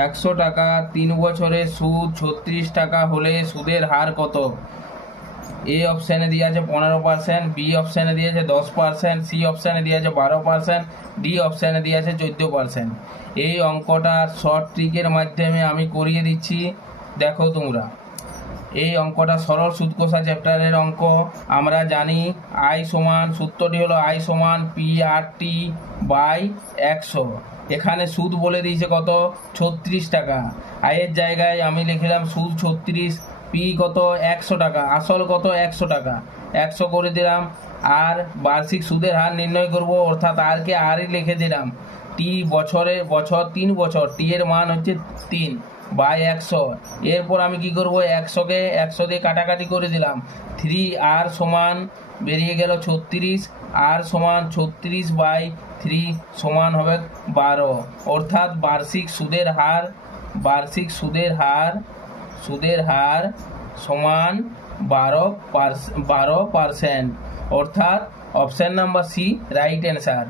100 টাকা 3 বছরের সুদ 36 টাকা হলে সুদের হার কত? এ অপশানে দিয়ে আছে 15%, বি অপশানে দিয়ে আছে 10%, সি অপশানে দিয়ে আছে 12%, ডি অপশানে দিয়ে আছে 14%। এই অঙ্কটা শর্ট ট্রিকের মাধ্যমে আমি করিয়ে দিচ্ছি, দেখো তোমরা। এই অঙ্কটা সরল সুদ কষা চ্যাপ্টারের অঙ্ক। আমরা জানি সূত্রটি হলো আই সমান পি আর টি বাই 100। এখানে সুদ বলে দিয়েছে কত? 36 টাকা। আয়ের জায়গায় আমি লিখলাম সুদ 36, পি কত? 100 টাকা, আসল কত? 100 টাকা। 100 করে দিলাম। আর বার্ষিক সুদের হার নির্ণয় করব, অর্থাৎ আরকে আরই লিখে দিলাম। টি বছর 3 বছর, টি এর মান হচ্ছে 3 বাই 100। এরপর আমি কি করব? 100কে 100 দিয়ে কাটাকাটি করে দিলাম। 3r সমান বেরিয়ে গেল 36, আর সমান 36 বাই 3 সমান হবে 12। অর্থাৎ বার্ষিক সুদের হার সমান 12%। অর্থাৎ option number C right answer.